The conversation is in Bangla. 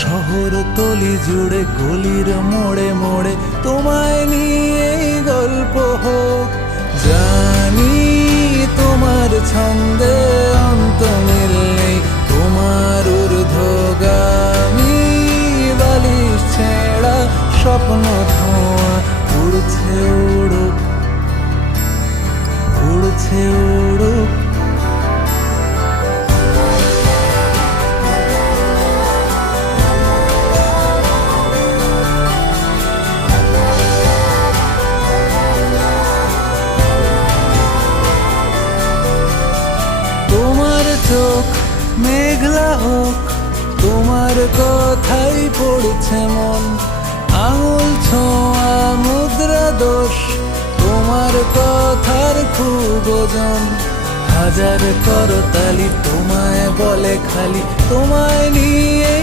শহর তলি জুড়ে গলির মোড়ে মোড়ে তোমায় নিয়ে গল্প হোক। জানি তোমার ছন্দে অন্ত মিল নেই, তোমার ঊর্ধ্বগামী বালিশ ছেঁড়া স্বপ্ন ধোঁয়া উড়ছে উড়ুক, উড়ছে উড়ুক। তোমার চোখ মেঘলা হোক, তোমার কথাই পড়ছে মন। আঙুল ছোঁয়া মুদ্রা দোষ, তোমার কথার খুব ওজন। হাজার করতালি তোমায় বলে খালি তোমায় নিয়ে